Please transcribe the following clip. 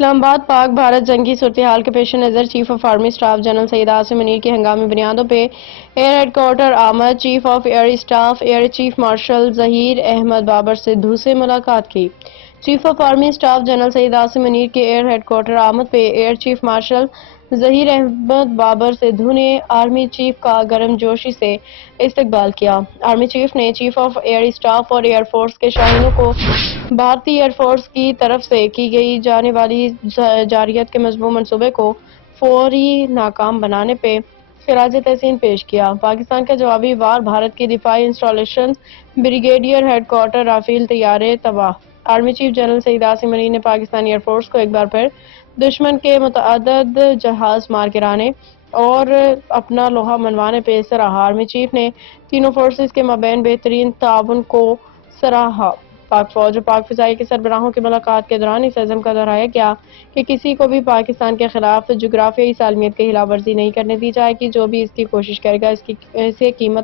اسلام آباد پاک بھارت جنگی صورتحال کے پیش نظر chief of army staff general Syed Asim Munir کی ہنگامی بنیادوں پہ ایئر ہیڈ کوارٹر آمد chief of air staff air chief marshal Zaheer Ahmed Babar Sidhu سے ملاقات کی۔ Chief of army staff general Syed Asim Munir کے ایئر ہیڈ کوارٹر آمد پہ air chief marshal Zaheer Ahmed Babar Sidhu نے آرمی چیف کا گرم جوشی سے استقبال کیا۔ آرمی چیف نے چیف آف ایئر اسٹاف اور ایئر فورس کے شاہینوں کو بھارتی ایئر فورس کی طرف سے کی گئی جانے والی جارحیت کے مضمون منصوبے کو فوری ناکام بنانے پہ خراج تحسین پیش کیا۔ پاکستان کا جوابی وار بھارت کی دفاعی installations brigadier headquarters Rafale طیارے تباہ۔ Army chief general Syed Asim Munir نے پاکستانی ایئر فورس کو ایک بار پھر دشمن کے متعدد جہاز مار گرانے اور اپنا لوہا منوانے پہ سراہا۔ آرمی چیف نے تینوں فورسز کے مابین بہترین تعاون کو سراہا۔ پاک فوج اور پاک فضائیہ کے سربراہوں کی ملاقات کے دوران اس عزم کا دہرایا گیا کہ کسی کو بھی پاکستان کے خلاف جغرافیائی سالمیت کی خلاف ورزی نہیں کرنے دی جائے گی۔ جو بھی اس کی کوشش کرے گا اسے قیمت